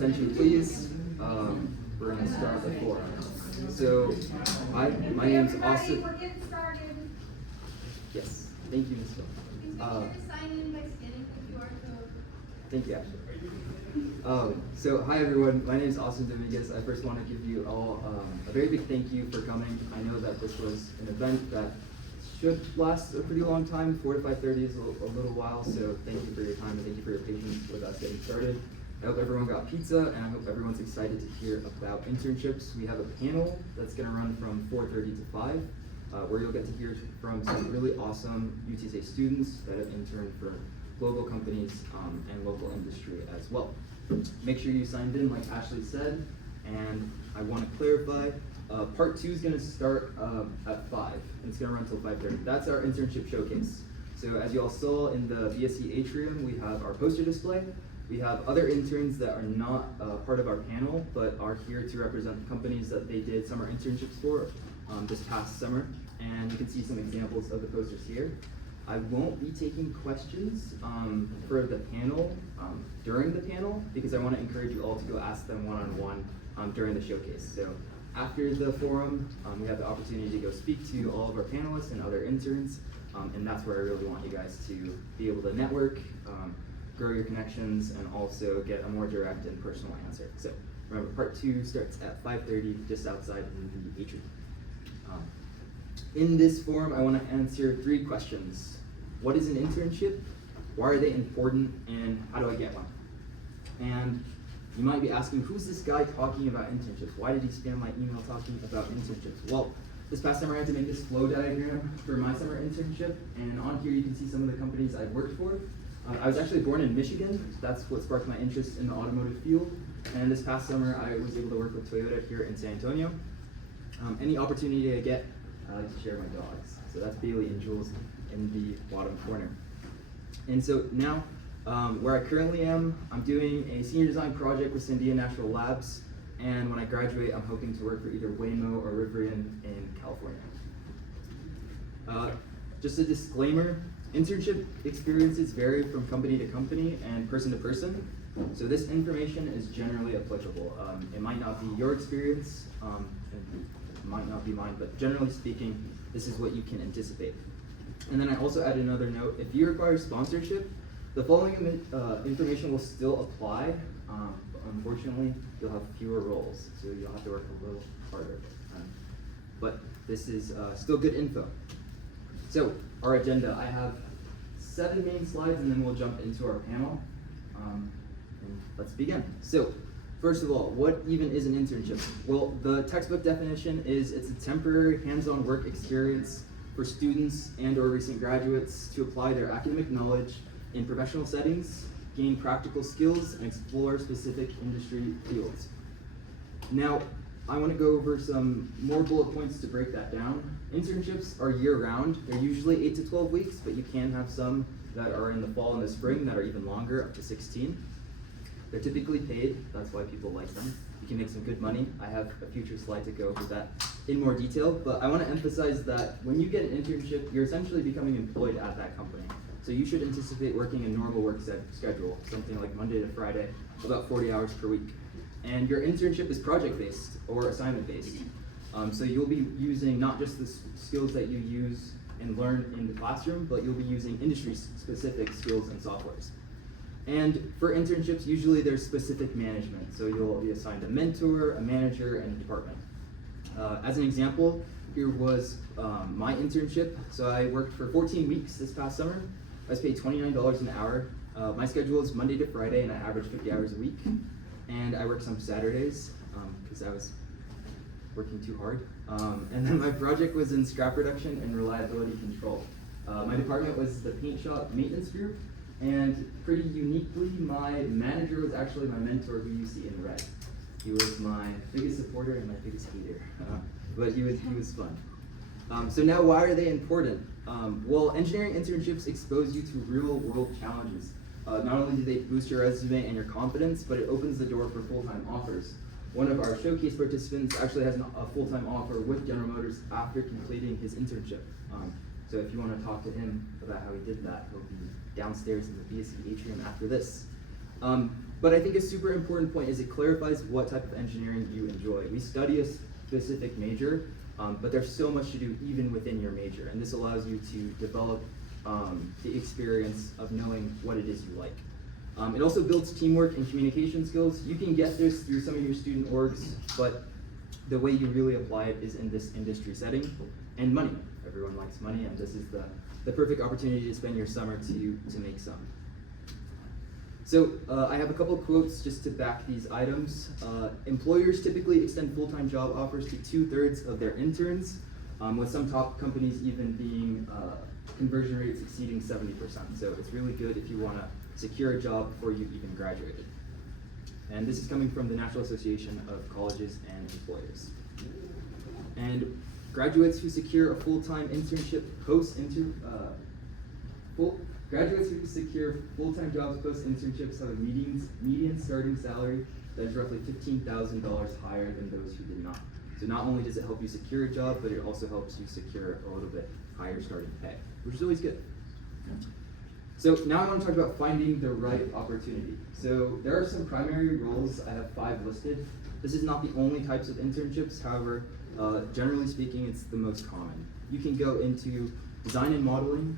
attention please. We're going to start the forum. So, my name's Austin. We're getting started. Yes, thank you, Ms. Phil. Please make sure to sign in by scanning the QR code. Thank you, Ashley. So, hi everyone, my name is Austin Dominguez. I first want to give you all a very big thank you for coming. I know that this was an event that should last a pretty long time. 4 to 5:30 is a little while, so thank you for your time and thank you for your patience with us getting started. I hope everyone got pizza, and I hope everyone's excited to hear about internships. We have a panel that's going to run from 4:30 to 5, where you'll get to hear from some really awesome UTSA students that have interned for global companies and local industry as well. Make sure you signed in like Ashley said, and I want to clarify, part 2 is going to start at 5, and it's going to run until 5:30. That's our internship showcase. So as you all saw in the BSc atrium, we have our poster display. We have other interns that are not part of our panel, but are here to represent companies that they did summer internships for this past summer. And you can see some examples of the posters here. I won't be taking questions for the panel during the panel, because I want to encourage you all to go ask them one-on-one during the showcase. So after the forum, we have the opportunity to go speak to all of our panelists and other interns, and that's where I really want you guys to be able to network, grow your connections, and also get a more direct and personal answer. So remember, part 2 starts at 5:30, just outside in the atrium. In this forum, I want to answer 3 questions. What is an internship? Why are they important? And how do I get one? And you might be asking, who's this guy talking about internships? Why did he spam my email talking about internships? Well, this past summer I had to make this flow diagram for my summer internship, and on here you can see some of the companies I've worked for. I was actually born in Michigan. That's what sparked my interest in the automotive field. And this past summer I was able to work with Toyota here in San Antonio. Any opportunity I get, I like to share my dogs. So that's Bailey and Jules in the bottom corner. And so now, where I currently am, I'm doing a senior design project with Sandia National Labs. And when I graduate, I'm hoping to work for either Waymo or Rivian in California. Just a disclaimer, internship experiences vary from company to company and person to person. So this information is generally applicable. It might not be your experience, it might not be mine, but generally speaking, this is what you can anticipate. And then I also add another note, if you require sponsorship, the following information will still apply. But unfortunately, you'll have fewer roles, so you'll have to work a little harder. But this is still good info. So, our agenda, I have 7 main slides and then we'll jump into our panel. And let's begin. So, first of all, what even is an internship? Well, the textbook definition is it's a temporary hands-on work experience for students and or recent graduates to apply their academic knowledge in professional settings, gain practical skills, and explore specific industry fields. Now, I want to go over some more bullet points to break that down. Internships are year-round. They're usually 8 to 12 weeks, but you can have some that are in the fall and the spring that are even longer, up to 16. They're typically paid. That's why people like them. You can make some good money. I have a future slide to go over that in more detail, but I want to emphasize that when you get an internship, you're essentially becoming employed at that company. So you should anticipate working a normal work schedule, something like Monday to Friday, about 40 hours per week. And your internship is project-based or assignment-based. So you'll be using not just the skills that you use and learn in the classroom, but you'll be using industry-specific skills and softwares. And for internships, usually there's specific management. So you'll be assigned a mentor, a manager, and a department. As an example, here was my internship. So I worked for 14 weeks this past summer. I was paid $29 an hour. My schedule is Monday to Friday, and I average 50 hours a week. And I work some Saturdays because I was working too hard. And then my project was in scrap reduction and reliability control. My department was the paint shop maintenance group, and pretty uniquely, my manager was actually my mentor, who you see in red. He was my biggest supporter and my biggest hater, but he was fun. So now, why are they important? Well, engineering internships expose you to real-world challenges. Not only do they boost your resume and your confidence, but it opens the door for full-time offers. One of our showcase participants actually has a full-time offer with General Motors after completing his internship. So if you want to talk to him about how he did that, he'll be downstairs in the BSc atrium after this. But I think a super important point is it clarifies what type of engineering you enjoy. We study a specific major, but there's so much to do even within your major, and this allows you to develop the experience of knowing what it is you like. It also builds teamwork and communication skills. You can get this through some of your student orgs, but the way you really apply it is in this industry setting. And money. Everyone likes money, and this is the perfect opportunity to spend your summer to make some. So I have a couple of quotes just to back these items. Employers typically extend full-time job offers to 2/3 of their interns, with some top companies even being conversion rates exceeding 70%. So it's really good if you want to secure a job before you even graduated. And this is coming from the National Association of Colleges and Employers. And graduates who secure a full-time internship graduates who secure full-time jobs post-internships have a median starting salary that is roughly $15,000 higher than those who did not. So not only does it help you secure a job, but it also helps you secure a little bit higher starting pay, which is always good. So now I want to talk about finding the right opportunity. So there are some primary roles. I have 5 listed. This is not the only types of internships. However, generally speaking, it's the most common. You can go into design and modeling,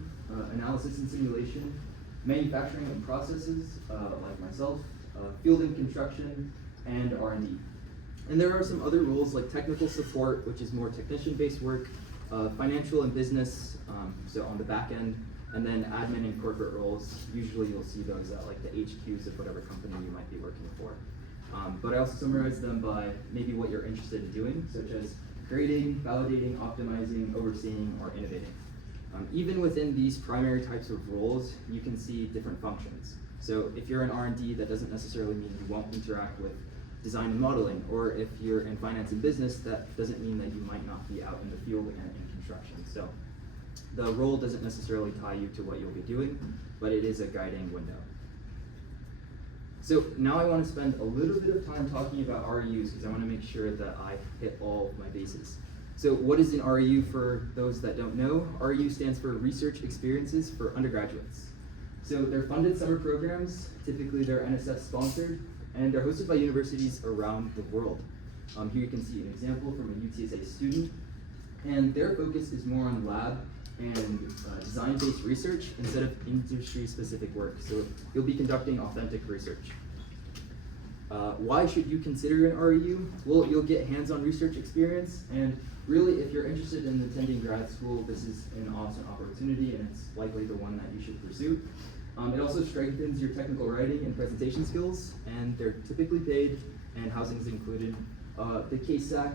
analysis and simulation, manufacturing and processes, like myself, field and construction, and R&D. And there are some other roles like technical support, which is more technician-based work, financial and business, so on the back end, and then admin and corporate roles. Usually you'll see those at like the HQs of whatever company you might be working for. But I also summarize them by maybe what you're interested in doing, such as grading, validating, optimizing, overseeing, or innovating. Even within these primary types of roles, you can see different functions. So if you're in R&D, that doesn't necessarily mean you won't interact with design and modeling, or if you're in finance and business, that doesn't mean that you might not be out in the field and in construction. So the role doesn't necessarily tie you to what you'll be doing, but it is a guiding window. So now I want to spend a little bit of time talking about REUs because I want to make sure that I hit all of my bases. So what is an REU for those that don't know? REU stands for Research Experiences for Undergraduates. So they're funded summer programs, typically they're NSF sponsored, and they're hosted by universities around the world. Here you can see an example from a UTSA student, and their focus is more on lab and design-based research instead of industry-specific work. So you'll be conducting authentic research. Why should you consider an REU? Well, you'll get hands-on research experience, and really, if you're interested in attending grad school, this is an awesome opportunity, and it's likely the one that you should pursue. It also strengthens your technical writing and presentation skills, and they're typically paid, and housing is included. The KSAC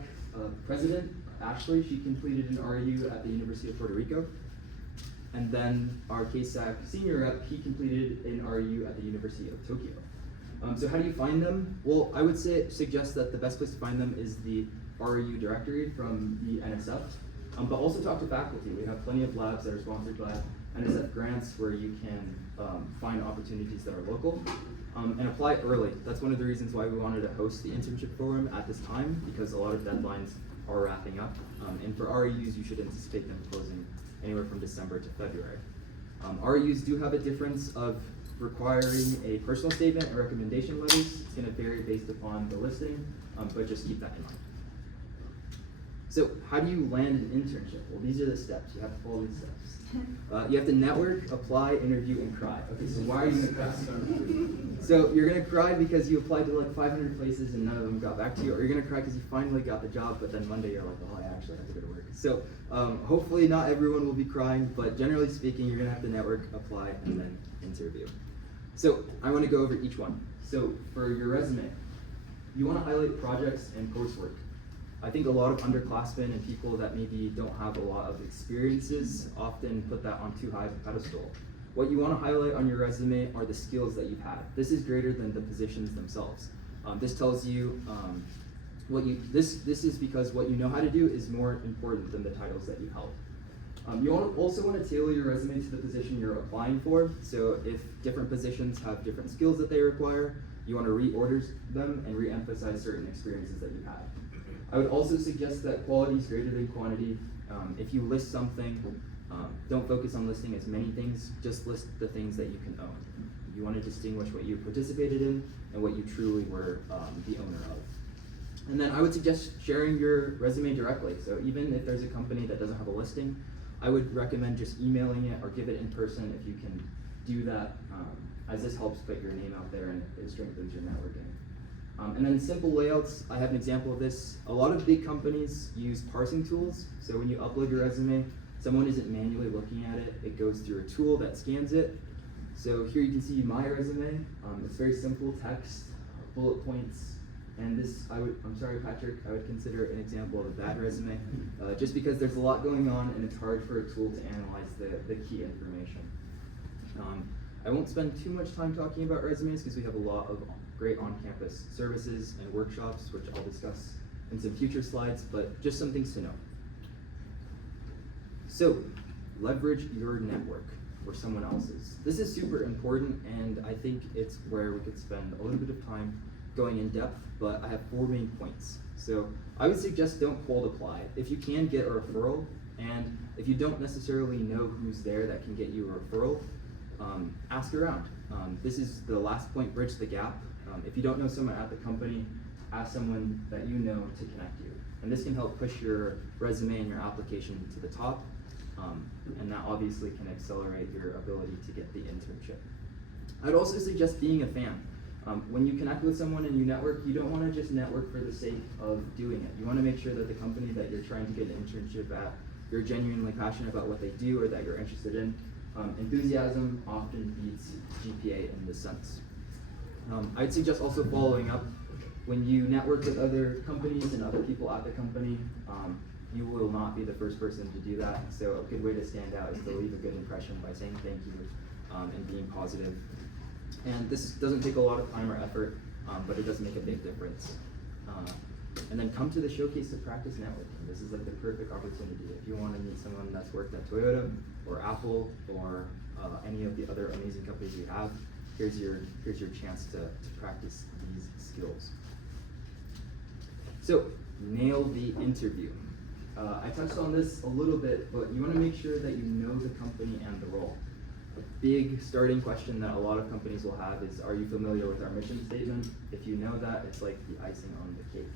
president, Ashley, she completed an REU at the University of Puerto Rico. And then our KSAC senior rep, he completed an REU at the University of Tokyo. So how do you find them? Well, I would suggest that the best place to find them is the REU directory from the NSF, but also talk to faculty. We have plenty of labs that are sponsored by NSF grants where you can find opportunities that are local and apply early. That's one of the reasons why we wanted to host the internship forum at this time, because a lot of deadlines are wrapping up. And for REUs, you should anticipate them closing anywhere from December to February. REUs do have a difference of requiring a personal statement and recommendation letters. It's going to vary based upon the listing, but just keep that in mind. So how do you land an internship? Well, these are the steps. You have to follow these steps. You have to network, apply, interview, and cry. Okay, so why are you going to cry? So you're going to cry because you applied to like 500 places and none of them got back to you, or you're going to cry because you finally got the job, but then Monday you're like, oh, I actually have to go to work. So hopefully not everyone will be crying, but generally speaking, you're going to have to network, apply, and then interview. So I want to go over each one. So for your resume, you want to highlight projects and coursework. I think a lot of underclassmen and people that maybe don't have a lot of experiences often put that on too high of a pedestal. What you want to highlight on your resume are the skills that you've had. This is greater than the positions themselves. This tells you this is because what you know how to do is more important than the titles that you held. You also want to tailor your resume to the position you're applying for. So if different positions have different skills that they require, you want to reorder them and re-emphasize certain experiences that you had. I would also suggest that quality is greater than quantity. If you list something, don't focus on listing as many things, just list the things that you can own. You want to distinguish what you participated in and what you truly were the owner of. And then I would suggest sharing your resume directly. So even if there's a company that doesn't have a listing, I would recommend just emailing it or give it in person if you can do that, as this helps put your name out there and it strengthens your networking. And then simple layouts, I have an example of this. A lot of big companies use parsing tools. So when you upload your resume, someone isn't manually looking at it. It goes through a tool that scans it. So here you can see my resume. It's very simple text, bullet points. And this, I'm sorry, Patrick, I would consider an example of a bad resume, just because there's a lot going on and it's hard for a tool to analyze the key information. I won't spend too much time talking about resumes because we have a lot of great on-campus services and workshops, which I'll discuss in some future slides, but just some things to know. So, leverage your network or someone else's. This is super important, and I think it's where we could spend a little bit of time going in depth, but I have 4 main points. So I would suggest don't cold apply. If you can, get a referral, and if you don't necessarily know who's there that can get you a referral, ask around. This is the last point, bridge the gap. If you don't know someone at the company, ask someone that you know to connect you. And this can help push your resume and your application to the top, and that obviously can accelerate your ability to get the internship. I'd also suggest being a fan. When you connect with someone and you network, you don't want to just network for the sake of doing it. You want to make sure that the company that you're trying to get an internship at, you're genuinely passionate about what they do or that you're interested in. Enthusiasm often beats GPA in this sense. I'd suggest also following up. When you network with other companies and other people at the company, you will not be the first person to do that. So a good way to stand out is to leave a good impression by saying thank you and being positive. And this doesn't take a lot of time or effort, but it does make a big difference. And then come to the showcase to practice networking. This is like the perfect opportunity. If you want to meet someone that's worked at Toyota or Apple or any of the other amazing companies we have, here's your chance to practice these skills. So, nail the interview. I touched on this a little bit, but you want to make sure that you know the company and the role. A big starting question that a lot of companies will have is, are you familiar with our mission statement? If you know that, it's like the icing on the cake.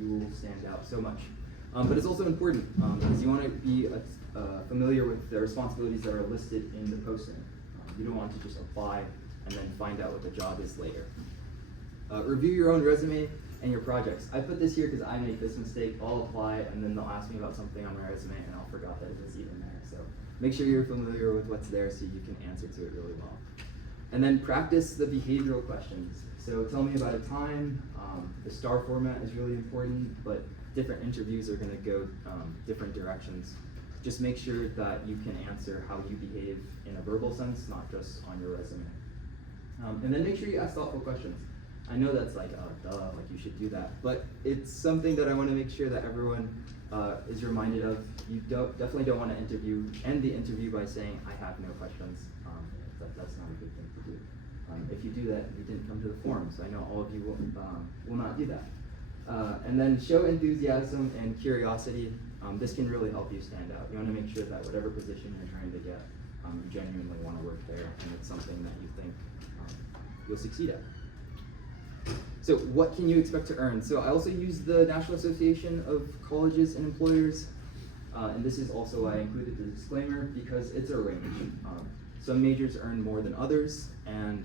You will stand out so much. But it's also important because you want to be familiar with the responsibilities that are listed in the posting. You don't want to just apply and then find out what the job is later. Review your own resume and your projects. I put this here because I make this mistake. I'll apply and then they'll ask me about something on my resume and I'll forget that it was even there. So make sure you're familiar with what's there so you can answer to it really well. And then practice the behavioral questions. So tell me about a time. The STAR format is really important, but different interviews are going to go different directions. Just make sure that you can answer how you behave in a verbal sense, not just on your resume. And then make sure you ask thoughtful questions. I know that's like, duh, like you should do that, but it's something that I want to make sure that everyone is reminded of. You definitely don't want to end the interview by saying, I have no questions. That's not a good thing to do. If you do that, you didn't come to the forum, so I know all of you will not do that. And then show enthusiasm and curiosity. This can really help you stand out. You want to make sure that whatever position you're trying to get, you genuinely want to work there, and it's something that you think you'll succeed at. So what can you expect to earn? So I also use the National Association of Colleges and Employers, and this is also why I included the disclaimer, because it's a range. Some majors earn more than others, and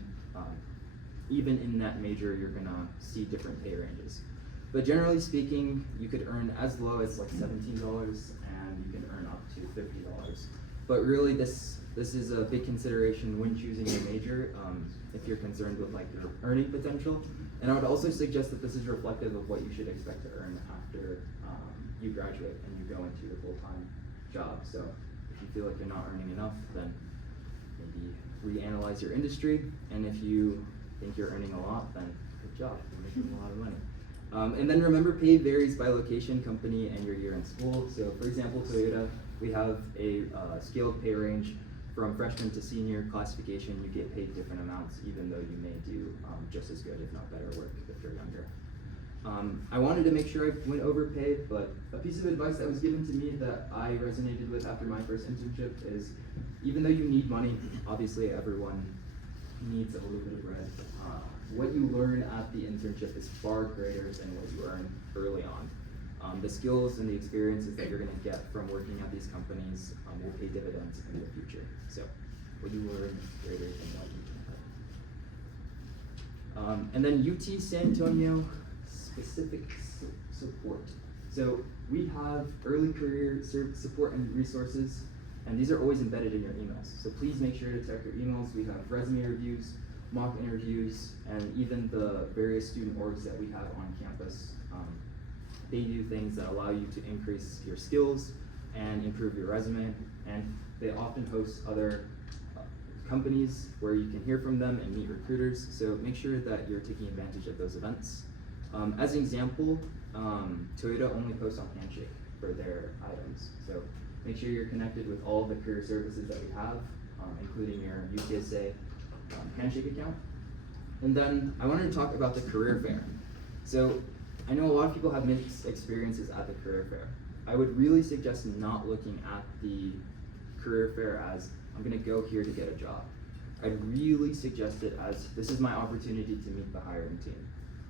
even in that major, you're gonna see different pay ranges. But generally speaking, you could earn as low as like $17, and you can earn up to $50. But really, this is a big consideration when choosing your major, if you're concerned with like your earning potential. And I would also suggest that this is reflective of what you should expect to earn after you graduate and you go into your full-time job. So if you feel like you're not earning enough, then maybe reanalyze your industry. And if you think you're earning a lot, then good job, you're making a lot of money. And then remember, pay varies by location, company, and your year in school. So for example, Toyota, we have a scaled pay range. From freshman to senior classification, you get paid different amounts, even though you may do just as good, if not better work if you're younger. I wanted to make sure I went over pay, but a piece of advice that was given to me that I resonated with after my first internship is, even though you need money, obviously everyone needs a little bit of bread. What you learn at the internship is far greater than what you earn early on. The skills and the experiences that you're going to get from working at these companies will pay dividends in the future. So what you learn is greater than what you can have. And then UT San Antonio specific support. So we have early career support and resources, and these are always embedded in your emails. So please make sure to check your emails. We have resume reviews, mock interviews, and even the various student orgs that we have on campus. They do things that allow you to increase your skills and improve your resume, and they often host other companies where you can hear from them and meet recruiters, so make sure that you're taking advantage of those events. As an example, Toyota only posts on Handshake for their items, so make sure you're connected with all the career services that we have, including your UTSA Handshake account. And then I wanted to talk about the career fair. So I know a lot of people have mixed experiences at the career fair. I would really suggest not looking at the career fair as, I'm gonna go here to get a job. I'd really suggest it as, this is my opportunity to meet the hiring team.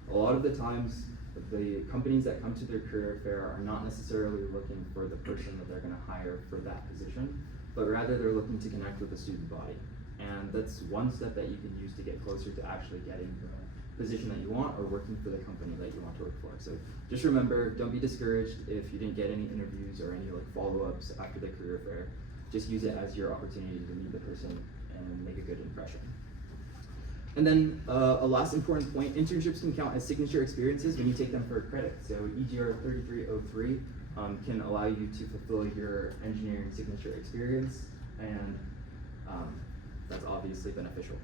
A lot of the times, the companies that come to their career fair are not necessarily looking for the person that they're gonna hire for that position, but rather they're looking to connect with the student body. And that's one step that you can use to get closer to actually getting the position that you want or working for the company that you want to work for. So just remember, don't be discouraged if you didn't get any interviews or any follow-ups after the career fair. Just use it as your opportunity to meet the person and make a good impression. And then a last important point, internships can count as signature experiences when you take them for credit. So EGR 3303 can allow you to fulfill your engineering signature experience, and that's obviously beneficial.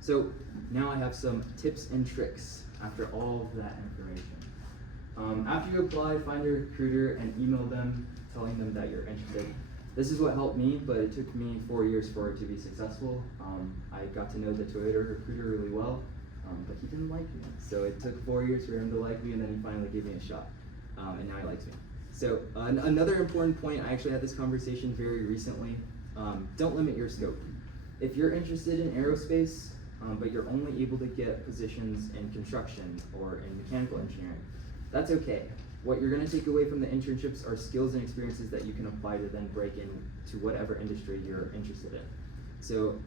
So now I have some tips and tricks after all of that information. After you apply, find a recruiter and email them telling them that you're interested. This is what helped me, but it took me 4 years for it to be successful. I got to know the Toyota recruiter really well, but he didn't like me. So it took 4 years for him to like me, and then he finally gave me a shot, and now he likes me. So another important point, I actually had this conversation very recently. Don't limit your scope. If you're interested in aerospace, but you're only able to get positions in construction or in mechanical engineering, that's okay. What you're going to take away from the internships are skills and experiences that you can apply to then break into whatever industry you're interested in. So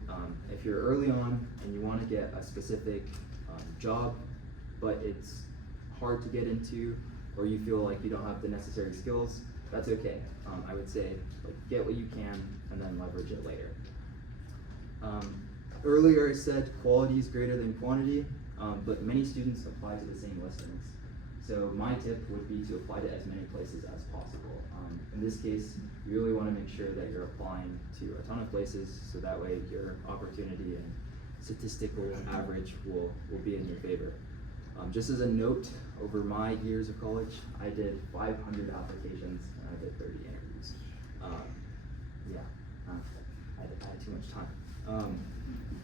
if you're early on and you want to get a specific job, but it's hard to get into, or you feel like you don't have the necessary skills, that's okay. I would say get what you can and then leverage it later. Earlier I said quality is greater than quantity, but many students apply to the same listings. So my tip would be to apply to as many places as possible. In this case, you really want to make sure that you're applying to a ton of places, so that way your opportunity and statistical average will be in your favor. Just as a note, over my years of college, I did 500 applications and I did 30 interviews. I had too much time.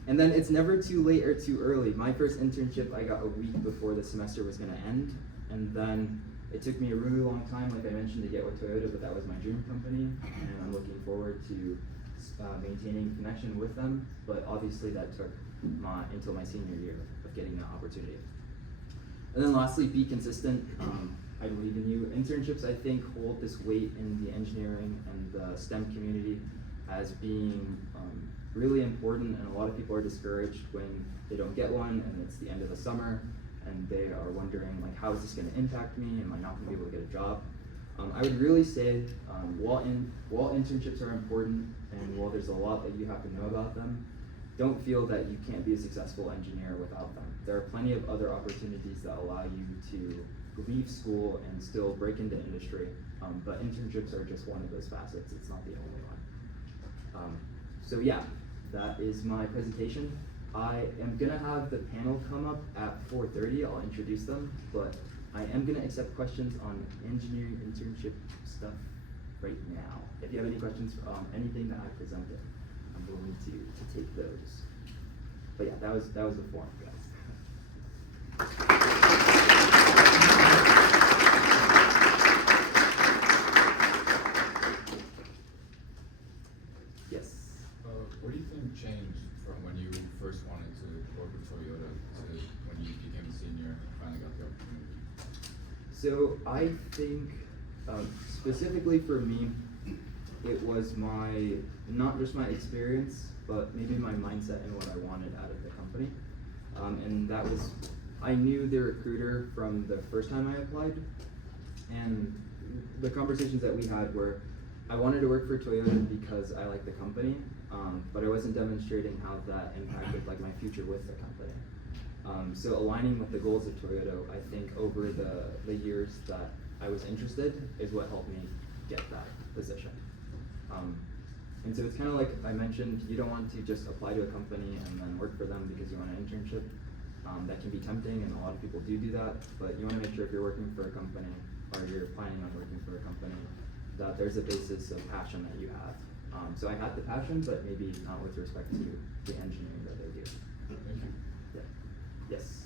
And then it's never too late or too early. My first internship, I got a week before the semester was gonna end. And then it took me a really long time, like I mentioned, to get with Toyota, but that was my dream company. And I'm looking forward to maintaining connection with them. But obviously that took until my senior year of getting that opportunity. And then lastly, be consistent. I believe in you. Internships, I think, hold this weight in the engineering and the STEM community as being really important, and a lot of people are discouraged when they don't get one and it's the end of the summer and they are wondering, like, how is this going to impact me? Am I not going to be able to get a job? I would really say while internships are important and while there's a lot that you have to know about them, don't feel that you can't be a successful engineer without them. There are plenty of other opportunities that allow you to leave school and still break into industry, but internships are just one of those facets. It's not the only one. So yeah, that is my presentation. I am gonna have the panel come up at 4:30. I'll introduce them, but I am gonna accept questions on engineering internship stuff right now. If you have any questions from anything that I presented, I'm willing to take those. But yeah, that was the forum, guys. What do you think changed from when you first wanted So I think specifically for me, it was not just my experience, but maybe my mindset and what I wanted out of the company. And that was, I knew the recruiter from the first time I applied, and the conversations that we had were, I wanted to work for Toyota because I like the company, but I wasn't demonstrating how that impacted like my future with the company. So aligning with the goals of Toyota, I think over the years that I was interested is what helped me get that position. And so it's kind of like I mentioned, you don't want to just apply to a company and then work for them because you want an internship. That can be tempting, and a lot of people do that, but you want to make sure if you're working for a company or you're planning on working for a company, that there's a basis of passion that you have. So I had the passion, but maybe not with respect to the engineering that they do. Thank you. Yeah. Yes.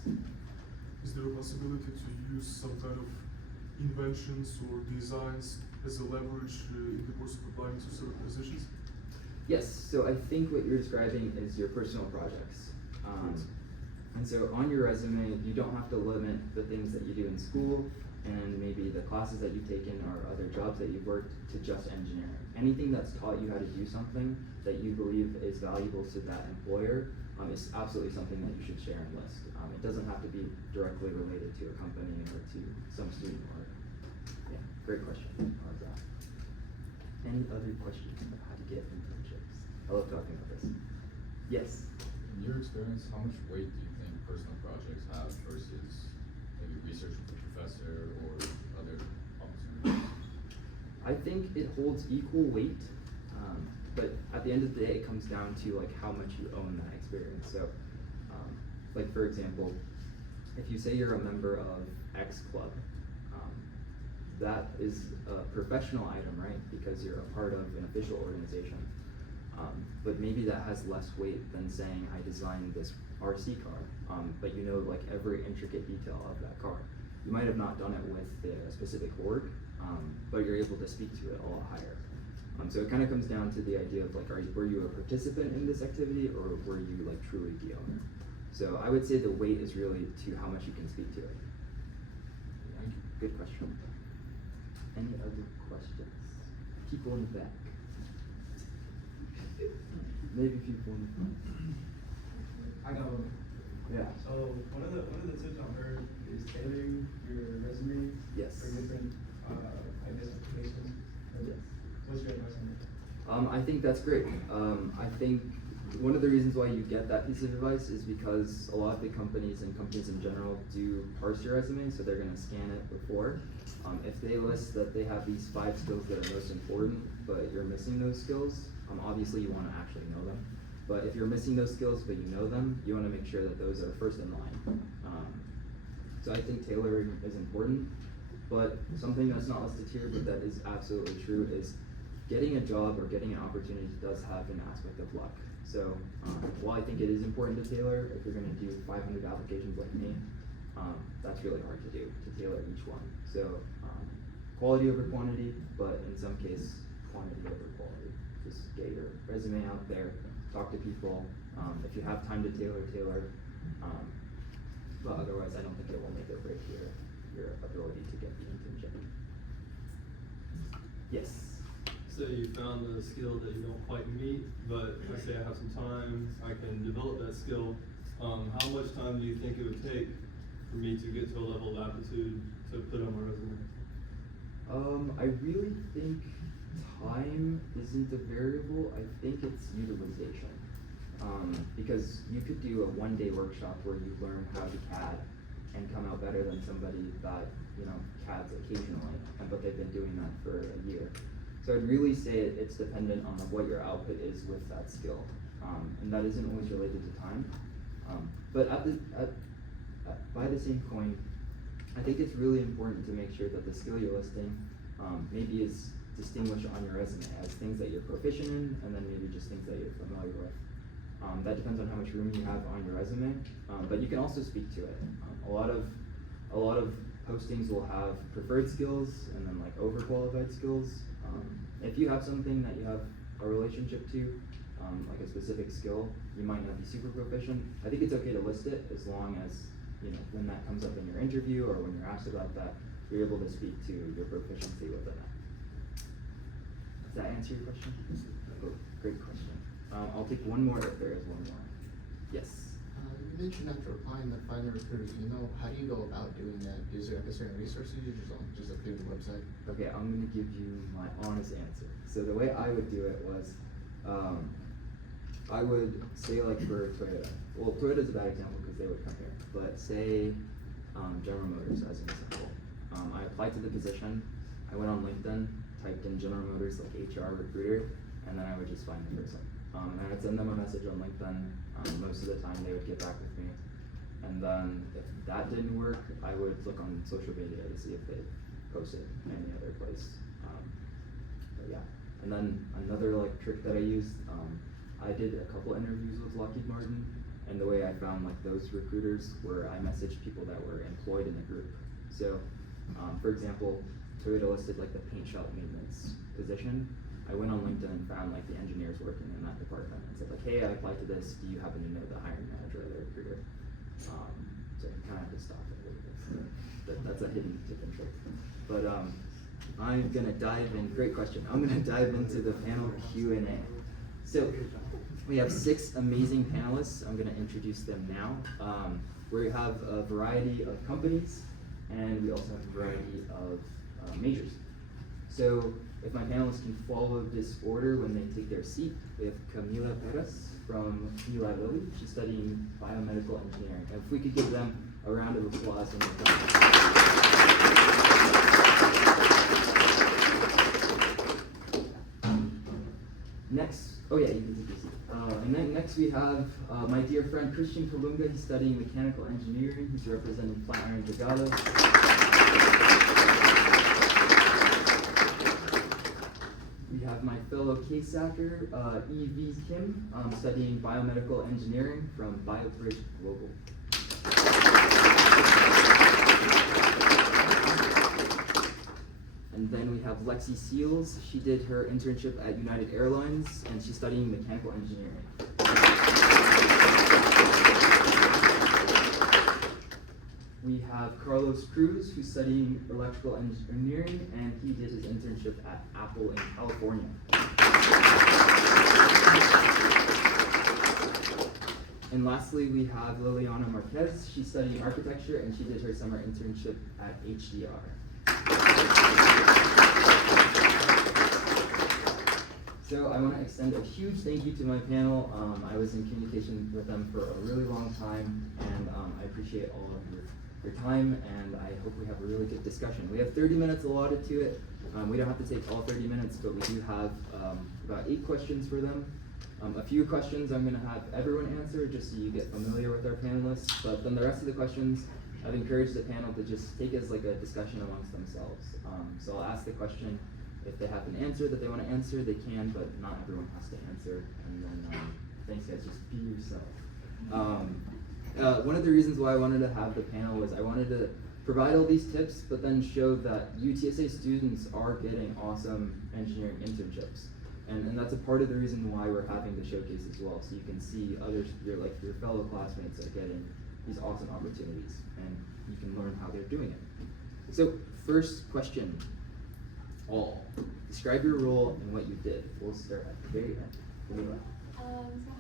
Is there a possibility to use some kind of inventions or designs as a leverage in the course of applying to certain positions? Yes, so I think what you're describing is your personal projects. And so on your resume, you don't have to limit the things that you do in school and maybe the classes that you've taken or other jobs that you've worked to just engineering. Anything that's taught you how to do something that you believe is valuable to that employer is absolutely something that you should share and list. It doesn't have to be directly related to a company or to some student or, yeah, great question. I like that. Any other questions about how to get internships? I love talking about this. Yes? In your experience, how much weight do you think personal projects have versus maybe research with a professor or other opportunities? I think it holds equal weight, but at the end of the day, it comes down to like how much you own that experience. So, like for example, if you say you're a member of X club, that is a professional item, right? Because you're a part of an official organization. But maybe that has less weight than saying I designed this RC car, but you know like every intricate detail of that car. You might have not done it with the specific org, but you're able to speak to it a lot higher. So it kind of comes down to the idea of like, were you a participant in this activity or were you like truly the owner? So I would say the weight is really to how much you can speak to it. Thank you. Good question. Any other questions? People in the back. Maybe people in the front. I got one. Yeah. So one of the tips I've heard is tailoring your resume Yes. for different I guess applications. Yes. What's your advice on that? I think that's great. I think one of the reasons why you get that piece of advice is because a lot of big companies and companies in general do parse your resume, so they're going to scan it before. If they list that they have these 5 skills that are most important, but you're missing those skills, obviously you want to actually know them. But if you're missing those skills but you know them, you want to make sure that those are first in line. So I think tailoring is important, but something that's not listed here but that is absolutely true is getting a job or getting an opportunity does have an aspect of luck. So while I think it is important to tailor, if you're going to do 500 applications like me, that's really hard to do, to tailor each one. So quality over quantity, but in some case, quantity over quality. Just get your resume out there, talk to people. If you have time to tailor. But otherwise, I don't think it will make or break your ability to get the internship. Yes. Say you found a skill that you don't quite meet, but let's say I have some time, I can develop that skill. How much time do you think it would take for me to get to a level of aptitude to put on my resume? I really think time isn't a variable. I think it's utilization. Because you could do a one-day workshop where you learn how to CAD and come out better than somebody that, CADs occasionally, but they've been doing that for a year. So I'd really say it's dependent on what your output is with that skill. And that isn't always related to time. But by the same coin, I think it's really important to make sure that the skill you're listing maybe is distinguished on your resume as things that you're proficient in, and then maybe just things that you're familiar with. That depends on how much room you have on your resume, but you can also speak to it. A lot of postings will have preferred skills and then like overqualified skills. If you have something that you have a relationship to, like a specific skill, you might not be super proficient. I think it's okay to list it as long as when that comes up in your interview or when you're asked about that, you're able to speak to your proficiency within it. Does that answer your question? Oh, great question. I'll take one more if there is one more. Yes. You mentioned after applying to find the recruiter's email, how do you go about doing that? Is there like a certain resources you just look through the website? Okay, I'm gonna give you my honest answer. So the way I would do it was, I would say like for Toyota. Well, Toyota's a bad example because they would come here. But say General Motors as an example. I applied to the position. I went on LinkedIn, typed in General Motors like HR recruiter, and then I would just find the person. And I would send them a message on LinkedIn. Most of the time they would get back with me. And then if that didn't work, I would look on social media to see if they posted any other place. But yeah. And then another like trick that I used, I did a couple interviews with Lockheed Martin, and the way I found like those recruiters were I messaged people that were employed in the group. So, for example, Toyota listed like the paint shop maintenance position. I went on LinkedIn and found like the engineers working in that department and said like, hey, I applied to this. Do you happen to know the hiring manager or the recruiter? So you kind of have to stop it a little bit. That's a hidden tip and trick. But I'm gonna dive in. Great question. I'm gonna dive into the panel Q&A. So we have 6 amazing panelists. I'm gonna introduce them now. We have a variety of companies, and we also have a variety of majors. So if my panelists can follow this order when they take their seat, we have Camila Perez from Eli Lilly. She's studying biomedical engineering. And if we could give them a round of applause when they come. Next, oh yeah, you can take your seat. And then next we have my dear friend Christian Kalunga. He's studying mechanical engineering. He's representing Flatiron Dragados. We have my fellow KSACer, E.V. Kim, studying biomedical engineering from BioBridge Global. And then we have Lexi Seals. She did her internship at United Airlines, and she's studying mechanical engineering. We have Carlos Cruz, who's studying electrical engineering, and he did his internship at Apple in California. And lastly, we have Liliana Marquez. She's studying architecture, and she did her summer internship at HDR. So I want to extend a huge thank you to my panel. I was in communication with them for a really long time, and I appreciate all of your time, and I hope we have a really good discussion. We have 30 minutes allotted to it. We don't have to take all 30 minutes, but we do have about 8 questions for them. A few questions I'm going to have everyone answer just so you get familiar with our panelists, but then the rest of the questions I've encouraged the panel to just take as like a discussion amongst themselves. So I'll ask the question. If they have an answer that they want to answer, they can, but not everyone has to answer. And then, thanks guys, just be yourself. One of the reasons why I wanted to have the panel was I wanted to provide all these tips, but then show that UTSA students are getting awesome engineering internships. And that's a part of the reason why we're having the showcase as well, so you can see others, your fellow classmates are getting these awesome opportunities, and you can learn how they're doing it. So, first question. Describe your role and what you did. We'll start at the very end. So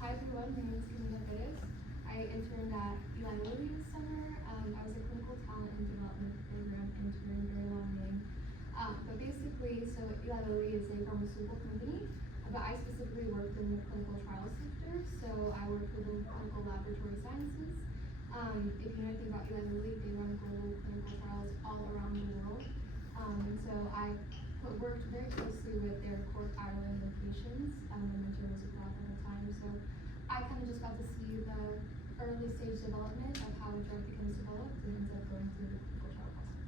hi everyone, my name is Camila Perez. I interned at Eli Lilly this summer. I was a clinical talent and development program intern, very long name. But basically, so Eli Lilly is a pharmaceutical company, but I specifically worked in the clinical trial sector. So I worked with clinical laboratory sciences. If you know anything about Eli Lilly, they run global clinical trials all around the world. So I worked very closely with their Cork, Ireland locations, and the intern was abroad at the time. So I kind of just got to see the early stage development of how a drug becomes developed and ends up going through the clinical trial process.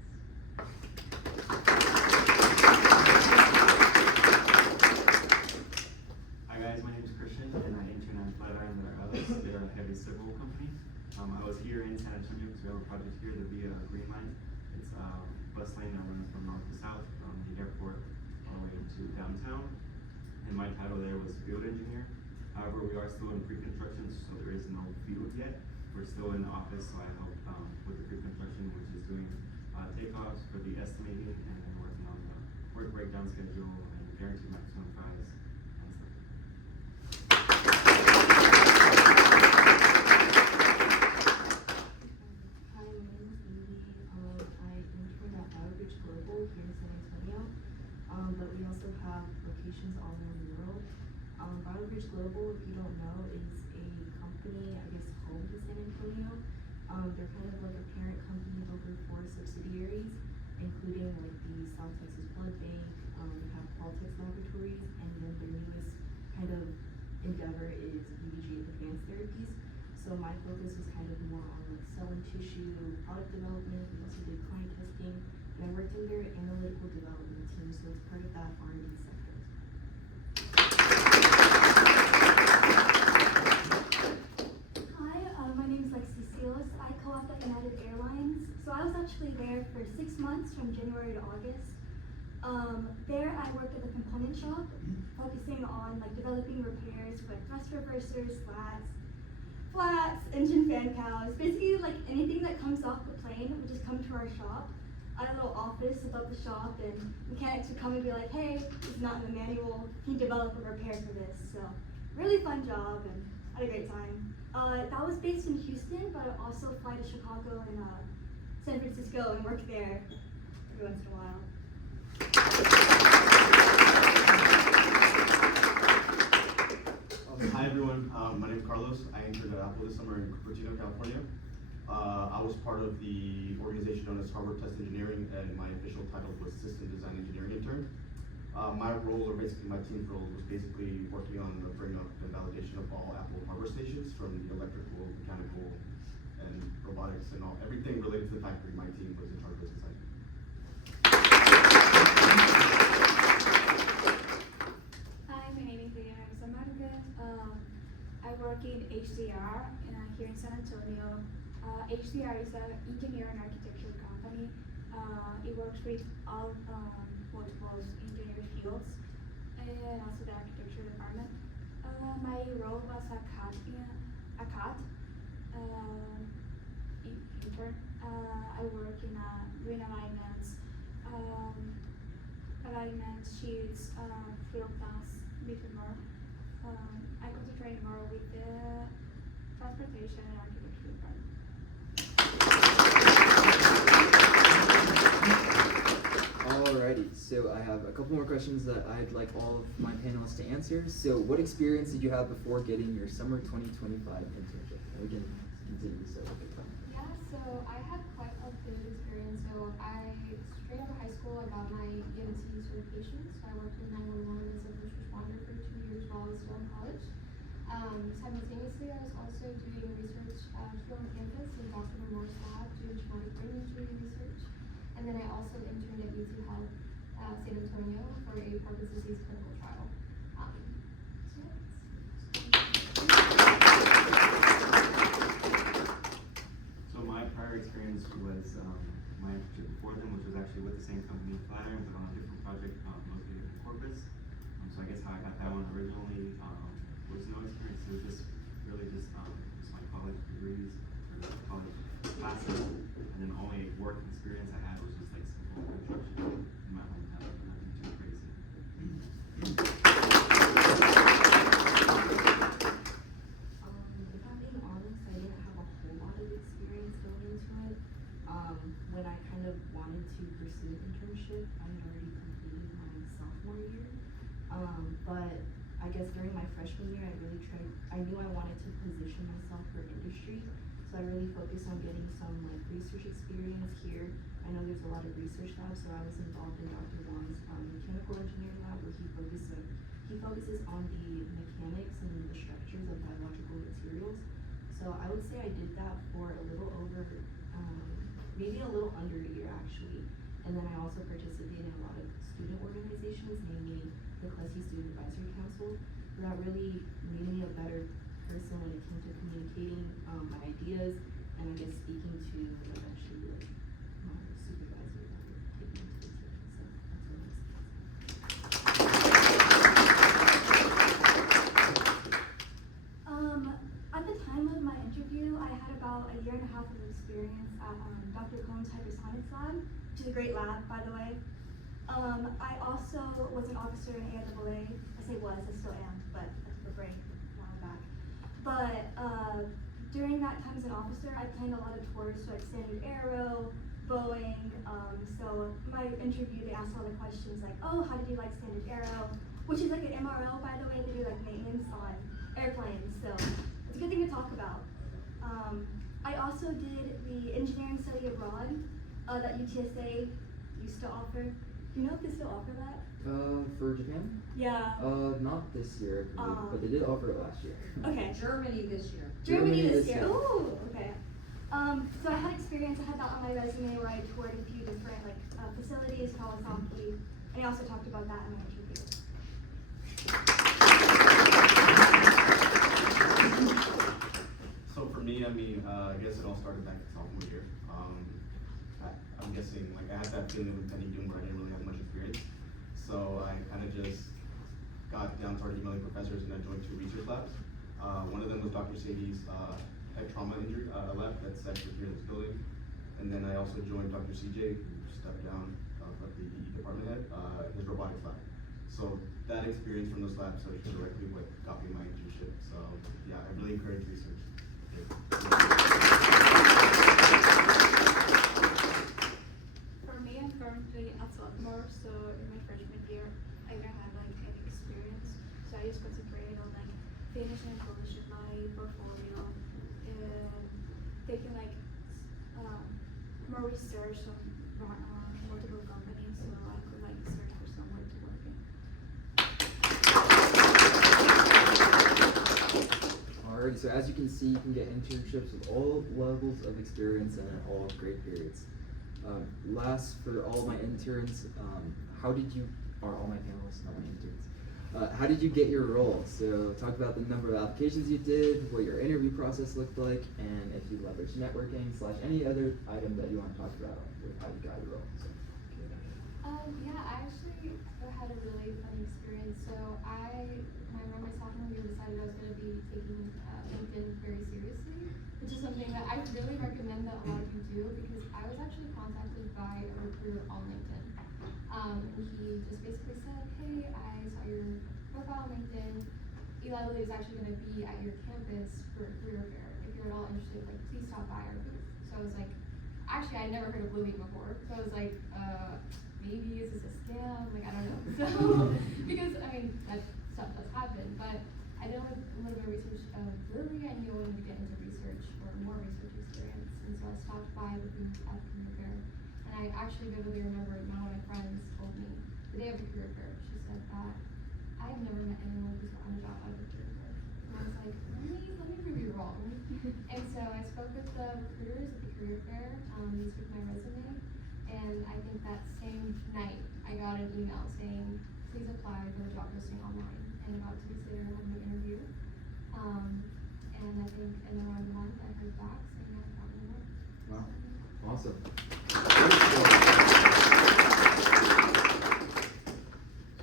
Hi guys, my name is Christian, and I intern at Flatiron Dragados. They're a heavy civil company. I was here in San Antonio because we have a project here, the Via Green Line. It's a bus lane that runs from north to south, from the airport all the way to downtown. And my title there was field engineer. However, we are still in pre-construction, so there is no field yet. We're still in the office, so I help with the pre-construction, which is doing kickoffs, for the estimating, and then working on the work breakdown schedule and guaranteed maximum price and stuff. Hi, my name is Amy. I interned at Bridge Global here in San Antonio, but we also have locations all around the world. Bridge Global, if you don't know, is a company, I guess, home to San Antonio. They're kind of like a parent company of over 4 subsidiaries, including like the South Texas Blood Bank, they have Qualtex Laboratories, and then their newest kind of endeavor is BBG Advanced Therapies. So my focus was kind of more on like cell and tissue product development. We also did client testing, and I worked in their analytical development team, so it's part of that R&D sector. Hi, my name is Lexi Sealis. I co-op at United Airlines. So I was actually there for 6 months from January to August. There I worked at the component shop, focusing on like developing repairs for thrust reversers, flats, engine fan cows, basically like anything that comes off the plane would just come to our shop. I had a little office above the shop, and mechanics would come and be like, hey, this is not in the manual, can you develop a repair for this? So really fun job, and I had a great time. That was based in Houston, but I also fly to Chicago and San Francisco and work there every once in a while. Hi everyone, my name is Carlos. I interned at Apple this summer in Cupertino, California. I was part of the organization known as Hardware Test Engineering, and my official title was System Design Engineering Intern. My role, or basically my team's role, was basically working on the bring up and validation of all Apple hardware stations, from the electrical, mechanical, and robotics, and everything related to the factory. My team was in charge of design. Hi, my name is Diana Marquez. I work in HDR here in San Antonio. HDR is an engineer and architecture company. It works with all multiple engineering fields and also the architecture department. My role was a CAD intern. I work in doing alignments, sheets, field plans, bit more. I concentrate more with the transportation and architecture department. Alrighty, so I have a couple more questions that I'd like all of my panelists to answer. So what experience did you have before getting your summer 2025 internship? And we can continue, so with the time. Yeah, so I had quite a good experience. So straight out of high school, I got my EMT certification. So I worked with 911 as a first responder for 2 years while I was still in college. Simultaneously, I was also doing research here on campus in Dr. Moore's lab, doing traumatic brain injury research. And then I also interned at UT Health, San Antonio, for a Parkinson's disease clinical trial. So my prior experience was my internship before then, which was actually with the same company, Flatiron, but on a different project, mostly different corpus. So I guess how I got that one originally was no experience. It was just really just my college degrees or college classes, and then only work experience I had was just like simple construction in my hometown, nothing too crazy. If I'm being honest, I didn't have a whole lot of experience going into it. When I kind of wanted to pursue an internship, I had already completed my sophomore year. But I guess during my freshman year, I knew I wanted to position myself for industry. So I really focused on getting some like research experience here. I know there's a lot of research labs, so I was involved in Dr. Wong's mechanical engineering lab, where he focuses on the mechanics and the structures of biological materials. So I would say I did that for a little over, maybe a little under a year actually. And then I also participated in a lot of student organizations, namely the Klesi Student Advisory Council. That really made me a better person when it came to communicating my ideas, and I guess speaking to eventually like my supervisor that would take me to the team. So that's At the time of my interview, I had about a year and a half of experience at Dr. Cohn's hypersonics lab, which which is a great lab, by the way. I also was an officer in AIAA. I say was, I still am, but that's for break, now I'm back. But during that time as an officer, I planned a lot of tours, so like Standard Aero, Boeing. So my interview, they asked all the questions like, oh, how did you like Standard Aero? Which is like an MRO, by the way. They do like maintenance on airplanes, so it's a good thing to talk about. I also did the engineering study abroad that UTSA used to offer. Do you know if they still offer that? For Japan? Yeah. Not this year, I believe, but they did offer it last year. Okay. Germany this year. Germany this year. Ooh, okay. So I had experience. I had that on my resume where I toured a few different like facilities, Kawasaki, and I also talked about that in my interview. So for me, I mean, I guess it all started back at sophomore year. I'm guessing, like, I had that feeling with Penny Doom where I didn't really have much experience. So I kind of just got down, started emailing professors, and I joined 2 research labs. One of them was Dr. Sadie's head trauma injury lab that's actually here in this building. And then I also joined Dr. CJ, who stepped down from the department head, his robotics lab. So that experience from those labs is directly what got me my internship. So yeah, I really encourage research. For me, I'm currently a sophomore, so in my freshman year, I didn't have like any experience, so I just concentrated on like finishing and polishing my portfolio and taking like more research on multiple companies, so I could like search for somewhere to work in. Alright, so as you can see, you can get internships with all levels of experience and at all grade periods. Last, for all my interns, how did you, or all my panelists, not my interns, how did you get your role? So talk about the number of applications you did, what your interview process looked like, and if you leveraged networking / any other item that you want to talk about with how you got your role. So, Yeah, I actually had a really fun experience. So my sophomore year decided I was going to be taking LinkedIn very seriously, which is something that I really recommend that a lot of you do, because I was actually contacted by a recruiter on LinkedIn. He just basically said, hey, I saw your profile on LinkedIn. Eli Lilly is actually going to be at your campus for a career fair. If you're at all interested, like, please stop by our booth. So I was like, actually, I'd never heard of Blooming before. So I was like, maybe is this a scam? Like, I don't know. So, because, I mean, that stuff does happen. But I did a little bit of research of Lilly. I knew I wanted to get into research or more research experience. And so I stopped by the booth at the career fair. And I actually vividly remember one of my friends told me the day of the career fair, she said that I've never met anyone who's gotten a job out of the career fair. And I was like, let me prove you wrong. And so I spoke with the recruiters at the career fair, they took my resume, and I think that same night I got an email saying, please apply for the job posting online. And about 2 weeks later I had my interview. And I think in around a month I heard back saying I found the work. wow, awesome.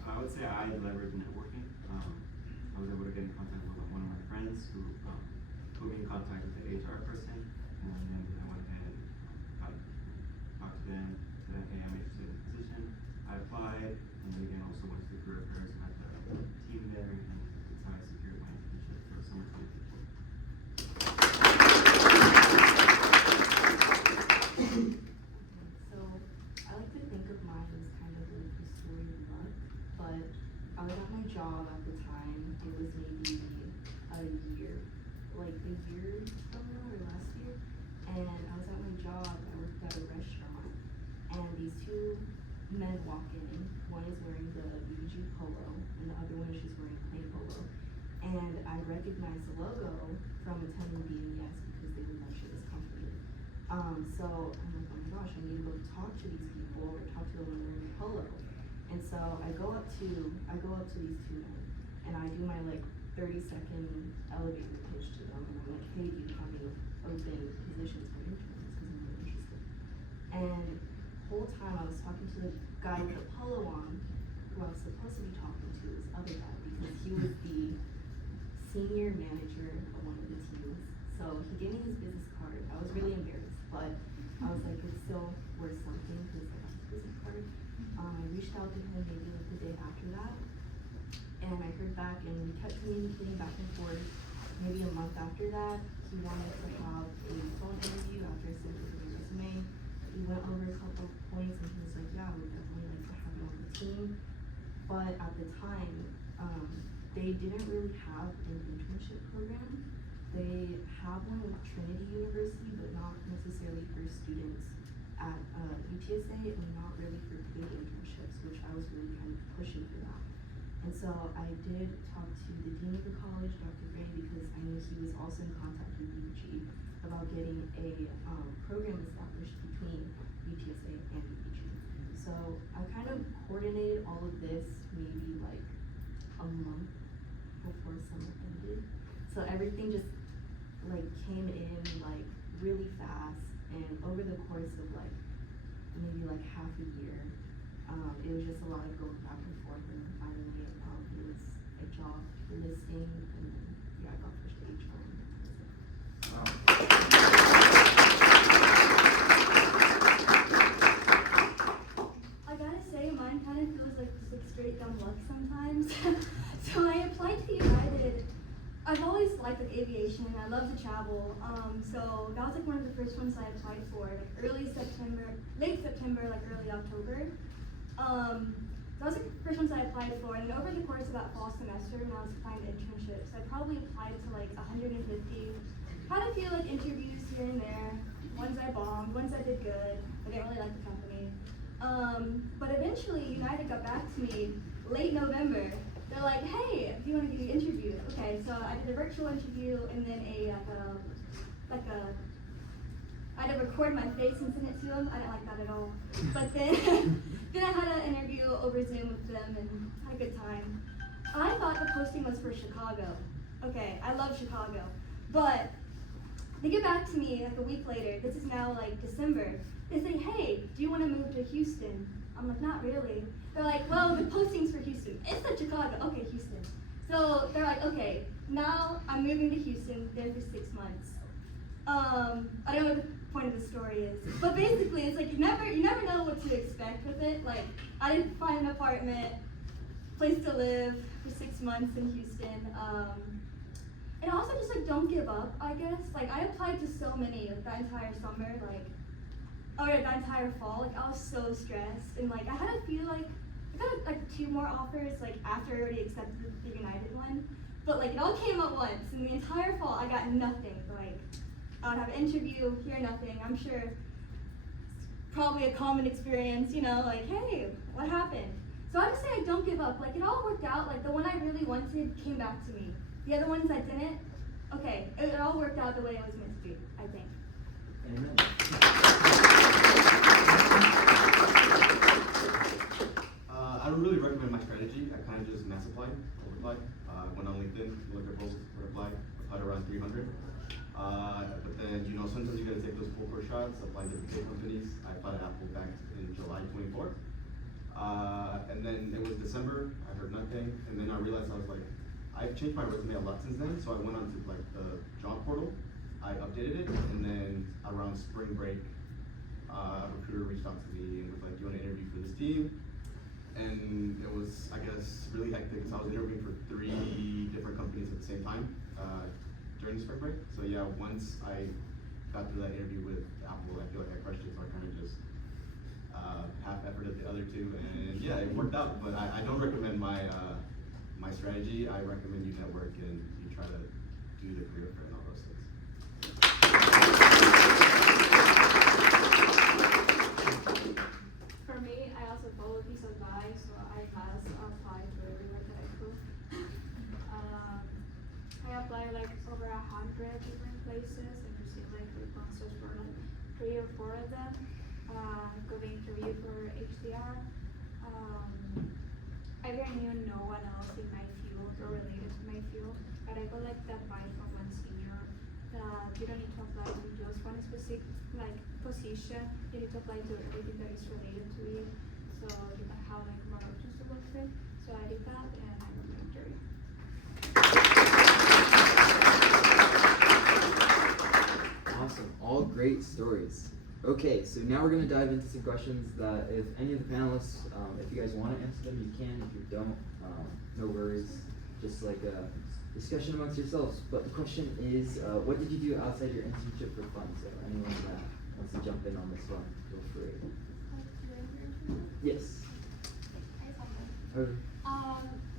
I would say I leveraged networking. I was able to get in contact with one of my friends who put me in contact with the HR person, and then I went ahead and talked to them, said, hey, I'm interested in the position. I applied, and then again also went to the career fairs and met the team there, and that's how I secured my internship for summer 2015. So I like to think of mine as kind of like the story of luck, but I was at my job at the time. It was maybe a year from now or last year, and I was at my job. I worked at a restaurant, and these 2 men walk in. One is wearing the BBG polo, and the other one is just wearing plain polo. And I recognized the logo from attending BNES because they would mention this company. So I'm like, oh my gosh, I need to go talk to these people or talk to the one wearing the polo. And so I go up to these 2 men, and I do my like 30-second elevator pitch to them, and I'm like, hey, do you have any open positions for interns? Because I'm really interested. And the whole time I was talking to the guy with the polo on, who I was supposed to be talking to, this other guy, because he was the senior manager of one of the teams. So he gave me his business card. I was really embarrassed, but I was like, it's still worth something because like, reached out to him maybe like the day after that, and I heard back, and we kept communicating back and forth. Maybe a month after that, he wanted to have a phone interview after I sent him my resume. We went over a couple of points, and he was like, yeah, we'd definitely like to have you on the team. But at the time, they didn't really have an internship program. They have one with Trinity University, but not necessarily for students at UTSA, and not really for paid internships, which I was really kind of pushing for that. And so I did talk to the dean of the college, Dr. Gray, because I knew he was also in contact with UG about getting a program established between UTSA and UG. So I kind of coordinated all of this maybe like a month before summer ended. So everything just like came in like really fast, and over the course of like maybe like half a year, it was just a lot of going back and forth, and then finally it was a job listing, and then yeah, I got pushed to HR. I gotta say, mine kind of feels like just like straight dumb luck sometimes. So I applied to United. I've always liked like aviation, and I love to travel. So that was like one of the first ones I applied for, like late September, like early October. That was like the first ones I applied for, and then over the course of that fall semester, when I was applying to internships, I probably applied to like 150. Had a few like interviews here and there. Ones I bombed, ones I did good. I didn't really like the company. But eventually, United got back to me late November. They're like, hey, do you want to do an interview? Okay, so I did a virtual interview, and then I had to record my face and send it to them. I didn't like that at all. But then, then I had an interview over Zoom with them and had a good time. I thought the posting was for Chicago. Okay, I love Chicago. But they get back to me like a week later. This is now like December. They say, hey, do you want to move to Houston? I'm like, not really. They're like, well, the posting's for Houston. It's at Chicago. Okay, Houston. So they're like, okay, now I'm moving to Houston, there for 6 months. I don't know what the point of the story is, but basically it's like you never know what to expect with it. Like, I didn't find an apartment, place to live for 6 months in Houston. And also just like don't give up, I guess. Like I applied to so many like that entire summer, that entire fall. Like I was so stressed, and like I had a few I got like 2 more offers like after I already accepted the United one. But like it all came at once, and the entire fall I got nothing. Like I would have an interview, hear nothing. I'm sure it's probably a common experience, like, hey, what happened? So I just say I don't give up. Like it all worked out. Like the one I really wanted came back to me. The other ones I didn't, okay, it all worked out the way it was meant to be, I think. Amen. I don't really recommend my strategy. I kind of just mass applied, overapplied. Went on LinkedIn, looked at posts, applied around 300. But then, sometimes you gotta take those full course shots, apply to big companies. I applied at Apple back in July 24th. And then it was December, I heard nothing. And then I realized I was like, I've changed my resume a lot since then. So I went on to like the job portal. I updated it, and then around spring break, a recruiter reached out to me and was like, do you want to interview for this team? And it was, I guess, really hectic because I was interviewing for 3 different companies at the same time during the spring break. So yeah, once I got through that interview with Apple, I feel like I crushed it, so I kind of just half-efforted the other 2, and yeah, it worked out. But I don't recommend my strategy. I recommend you network and you try to do the career fair and all those things. For me, I also followed his advice, so I mass applied to everywhere that I could. I applied like over 100 different places and received like responses for like 3 or 4 of them. Got the interview for HDR. I didn't even know one else in my field or related to my field, but I got like the advice from one senior that you don't need to apply to just one specific like position. You need to apply to everything that is related to it, so you can have like more options to work with. So I did that, and I got the interview. Awesome, all great stories. Okay, so now we're gonna dive into some questions that if any of the panelists, if you guys wanna answer them, you can. If you don't, no worries. Just like a discussion amongst yourselves. But the question is, what did you do outside your internship for fun? So anyone that wants to jump in on this one, feel free. Yes. Okay.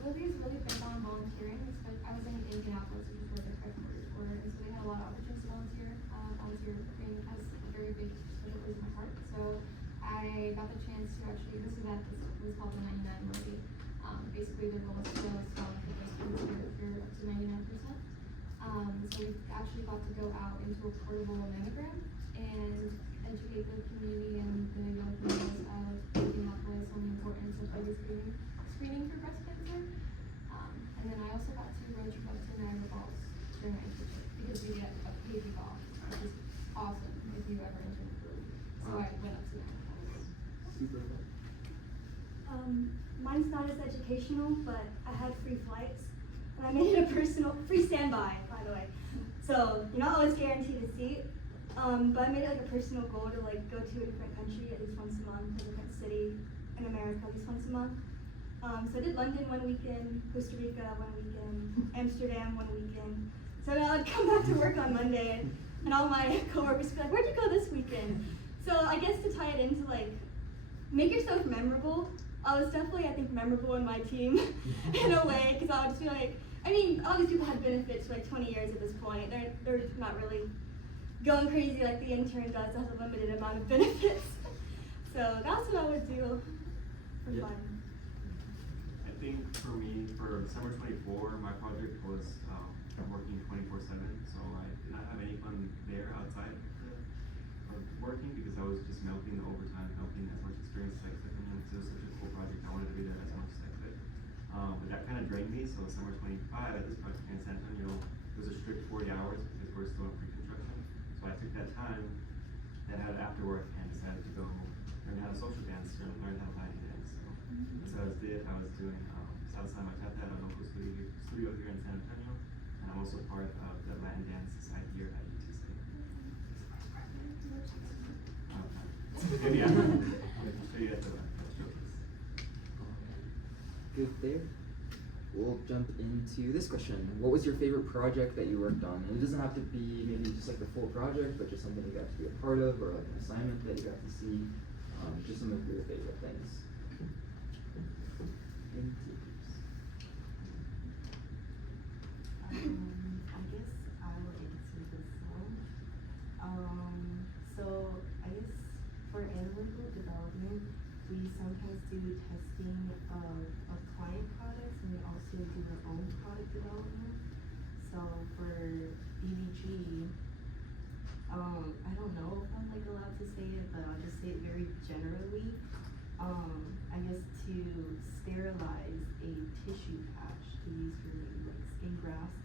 Lily's really big on volunteering. I was in Indianapolis, which is where their headquarters were, and so they had a lot of opportunities to volunteer. Volunteer thing has a very big special place in my heart. So I got the chance to actually, this was called the 99 movie. Basically their goal is to grow scholarship students here up to 99%. So we actually got to go out into a portable mammogram and educate the community and the young females of Indianapolis on the importance of early screening for breast cancer. And then I also got to road trip up to Niagara Falls during my internship because we get a paid week off, which is awesome if you ever intern for a week. So I went up to Niagara Falls. Super fun. Mine's not as educational, but I had free flights, and I made it a personal, free standby, by the way. So you're not always guaranteed a seat, but I made it like a personal goal to like go to a different country at least once a month, a different city in America at least once a month. So I did London one weekend, Costa Rica one weekend, Amsterdam one weekend. So now I'd come back to work on Monday, and all my coworkers would be like, "Where'd you go this weekend?" So I guess to tie it into like, make yourself memorable. I was definitely, I think, memorable in my team in a way, because I would just be like, I mean, all these people had benefits for like 20 years at this point. They're not really going crazy like the intern does, has a limited amount of benefits. So that's what I would do for fun. I think for me, for summer 24, my project was working 24/7, so I did not have any fun there outside of working because I was just milking the overtime, milking as much experience as I could. And it was such a cool project. I wanted to be there as much as I could. But that kind of drained me. So summer 25 at this project in San Antonio, it was a strict 40 hours because we're still in pre-construction. So I took that time that I had after work and decided to go learn how to social dance and learn how to Latin dance. So that's what I did. I was doing Salsa Bachata at a local studio here in San Antonio. And I'm also part of the Latin Dance Society here at UTC. Maybe I'll show you at the showcase. Good there. We'll jump into this question. What was your favorite project that you worked on? And it doesn't have to be maybe just like the full project, but just something you got to be a part of, or like an assignment that you got to see. Just some of your favorite things. I guess I will answer this one. So I guess for analytical development, we sometimes do testing of client products, and we also do our own product development. So for BVG, I don't know if I'm like allowed to say it, but I'll just say it very generally. I guess to sterilize a tissue patch to use for maybe like skin grafts,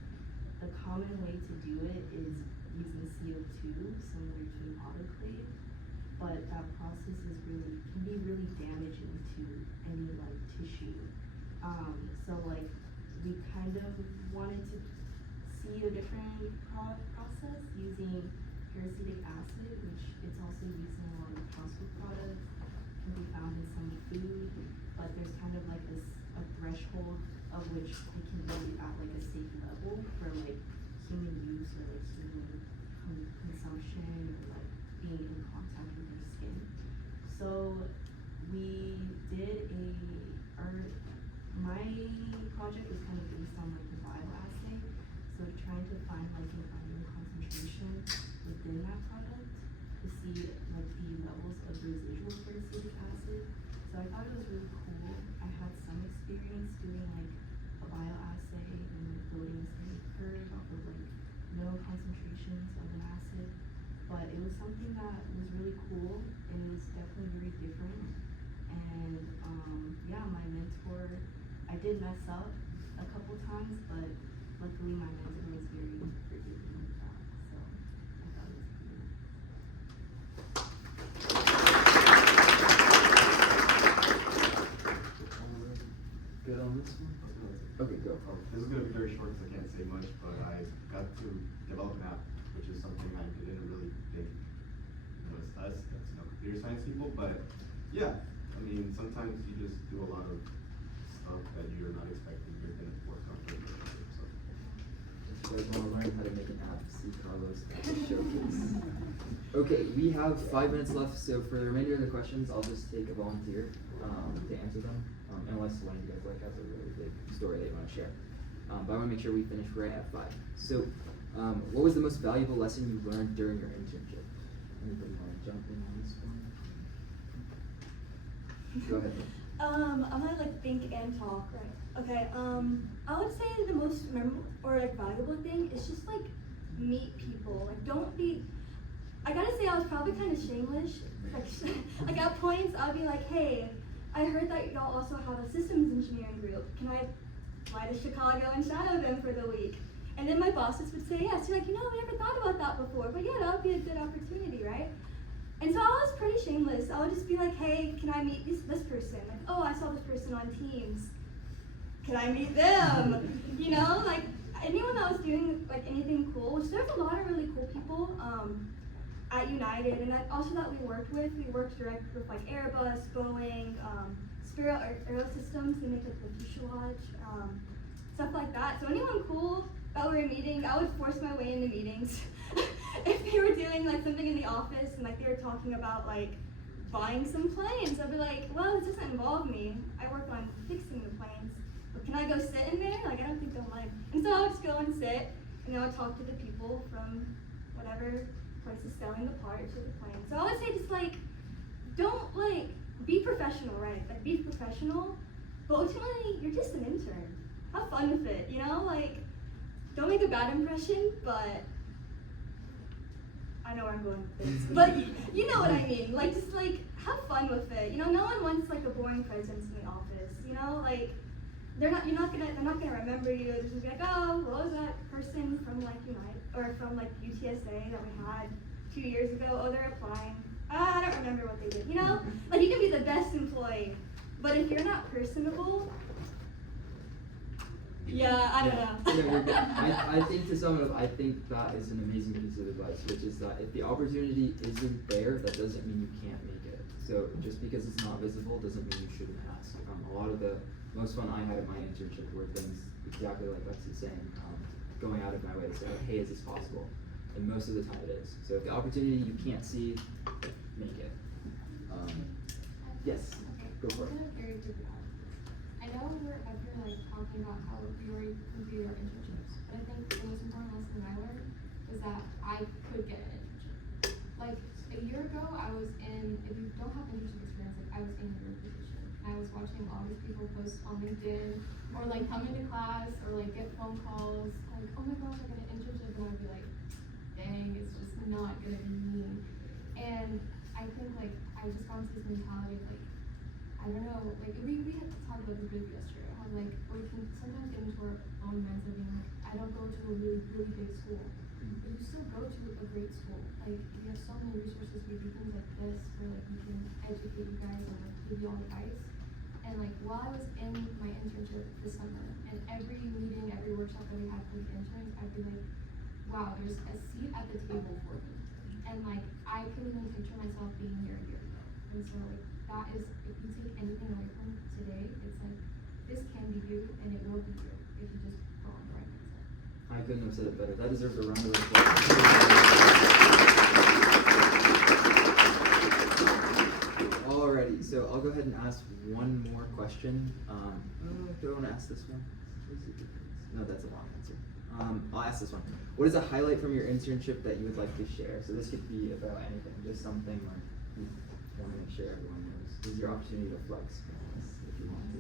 the common way to do it is using CO2, similar to an autoclave, but that process is can be really damaging to any like tissue. So like we kind of wanted to see a different process using peracetic acid, which it's also used in a lot of household products, can be found in some food, but there's kind of like a threshold of which it can be at like a safe level for like human use or like human consumption or like being in contact with your skin. So we did my project was kind of based on like the bioassay, so trying to find like an iron concentration within that product to see like the levels of residual peracetic acid. So I thought it was really cool. I had some experience doing like a bioassay and like building a standard curve off of like no concentrations of an acid, but it was something that was really cool and it was definitely very different. And yeah, my mentor, I did mess up a couple times, but luckily my mentor was very forgiving with that, so I thought it was cool. Good on this one? Okay, go. This is going to be very short because I can't say much, but I got to develop an app, which is something I didn't really think as us, that's, computer science people, but yeah, I mean, sometimes you just do a lot of stuff that you're not expecting you're gonna work on for the internship, so. If you guys wanna learn how to make an app, see Carlos at the showcase. Okay, we have 5 minutes left, so for the remainder of the questions, I'll just take a volunteer, to answer them, unless one of you guys has a really big story they wanna share. But I wanna make sure we finish right at 5. So, what was the most valuable lesson you learned during your internship? Anybody wanna jump in on this one? Go ahead. I'm gonna think and talk, right? Okay, I would say the most memorable or valuable thing is just meet people. Don't be, I gotta say I was probably kind of shameless. Like at points I'd be like, hey, I heard that y'all also have a systems engineering group. Can I fly to Chicago and shadow them for the week? And then my bosses would say yes. You're like, we never thought about that before, but yeah, that would be a good opportunity, right? And so I was pretty shameless. I would just be like, hey, can I meet this person? Like, oh, I saw this person on Teams. Can I meet them? Anyone that was doing anything cool, which there's a lot of really cool people at United, and also that we worked with. We worked directly with Airbus, Boeing, Spirit Aerosystems. They make the fuselage, stuff like that. So anyone cool that we were meeting, I would force my way into meetings. If they were doing something in the office and they were talking about buying some planes, I'd be like, well, this doesn't involve me. I work on fixing the planes. But can I go sit in there? I don't think they'll mind. And so I would just go and sit, and then I would talk to the people from whatever place is selling the parts or the plane. So I would say just don't be professional, right? Be professional, but ultimately you're just an intern. Have fun with it, don't make a bad impression, but I know where I'm going with this. But you know what I mean. Just have fun with it. No one wants a boring presence in the office. They're not gonna remember you. They're just like, oh, what was that person from United or from UTSA that we had 2 years ago? Oh, they're applying. I don't remember what they did. You can be the best employee, but if you're not personable, yeah, I don't know. Yeah, we're good. I think to sum it up, I think that is an amazing piece of advice, which is that if the opportunity isn't there, that doesn't mean you can't make it. So just because it's not visible doesn't mean you shouldn't ask. A lot of the most fun I had at my internship were things exactly like Lexi's saying, going out of my way to say, hey, is this possible? And most of the time it is. So if the opportunity you can't see, make it. Yes, go for it. I know we're up here talking about how we already completed our internships, but I think the most important lesson I learned was that I could get an internship. A year ago, I was in, if you don't have internship experience, I was in your position. I was watching all these people post on LinkedIn, or come into class, or get phone calls, oh my gosh, I got an internship, and I'd be like, dang, it's just not gonna be me. And I think I just got into this mentality of I don't know, we had to talk about this really yesterday, how we can sometimes get into our own mindset of being I don't go to a really, really big school, but you still go to a great school. You have so many resources, we do things like this, where we can educate you guys and give you all advice. And while I was in my internship this summer, and every meeting, every workshop that we had for the interns, I'd be like, wow, there's a seat at the table for me. And I couldn't even picture myself being here a year ago. And so that is, if you take anything away from today, it's this can be you, and it will be you, if you just go on the right mindset. I couldn't have said it better. That deserves a round of applause. Alrighty, so I'll go ahead and ask one more question. Do I want to ask this one? No, that's a long answer. I'll ask this one. What is a highlight from your internship that you would like to share? So this could be about anything, just something you want to make sure everyone knows. This is your opportunity to flex if you want to.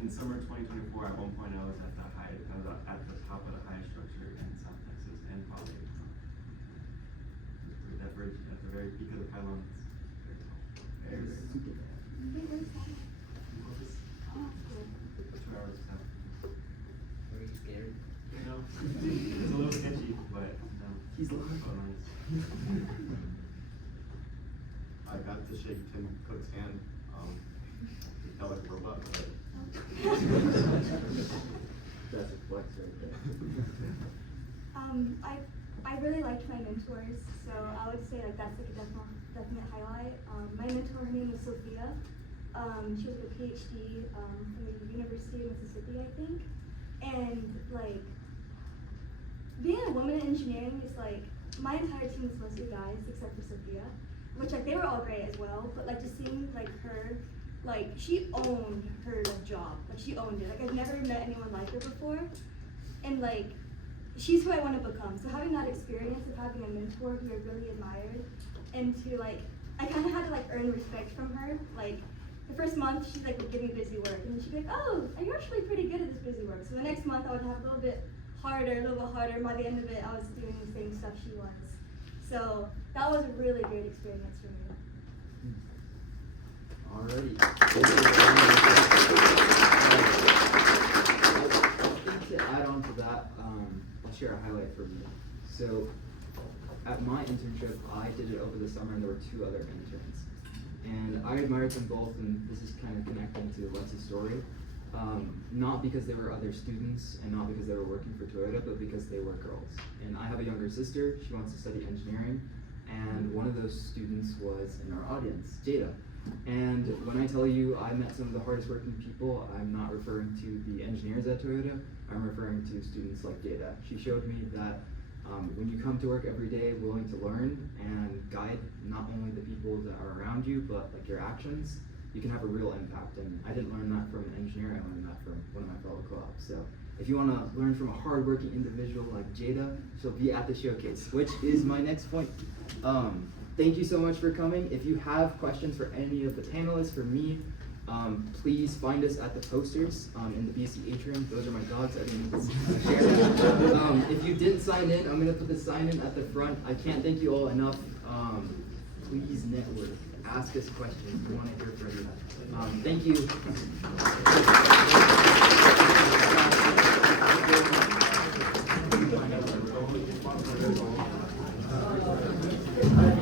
In summer 2024, at one point I was at the top of the highest structure in South Texas and probably that bridge at the very peak of the pylon. Very, very Super. Wait, where's that? Oh, cool. 2 hours south. Are you scared? No, it's a little sketchy, but no. He's lying. Oh, nice. I got to shake Tim Cook's hand. He felt like a robot, but. That's a flex right there. I really liked my mentors, so I would say like that's like a definite highlight. My mentor, her name was Sophia. She was a PhD from the University of Mississippi, I think. And like being a woman in engineering is like my entire team was mostly guys except for Sophia, which like they were all great as well. But like just seeing like her, like she owned her like job, like she owned it. Like I've never met anyone like her before, and like she's who I want to become. So having that experience of having a mentor who I really admired, and to like, I kind of had to like earn respect from her. Like the first month, she's like would give me busy work, and then she'd be like, "Oh, you're actually pretty good at this busy work." So the next month, I would have a little bit harder. And by the end of it, I was doing the same stuff she was. So that was a really great experience for me. Alrighty. I think to add on to that, I'll share a highlight for me. So at my internship, I did it over the summer, and there were 2 other interns. And I admired them both, and this is kind of connecting to Lexi's story. Not because they were other students, and not because they were working for Toyota, but because they were girls. And I have a younger sister, she wants to study engineering, and one of those students was in our audience, Jada. And when I tell you I met some of the hardest working people, I'm not referring to the engineers at Toyota, I'm referring to students like Jada. She showed me that when you come to work every day willing to learn and guide not only the people that are around you, but like your actions, you can have a real impact. And I didn't learn that from an engineer, I learned that from one of my fellow co-ops. So if you want to learn from a hardworking individual like Jada, she'll be at the showcase, which is my next point. Thank you so much for coming. If you have questions for any of the panelists, for me, please find us at the posters in the BC atrium. Those are my dogs. I didn't share that. If you didn't sign in, I'm going to put the sign in at the front. I can't thank you all enough. Please network. Ask us questions. We want to hear from you. Thank you.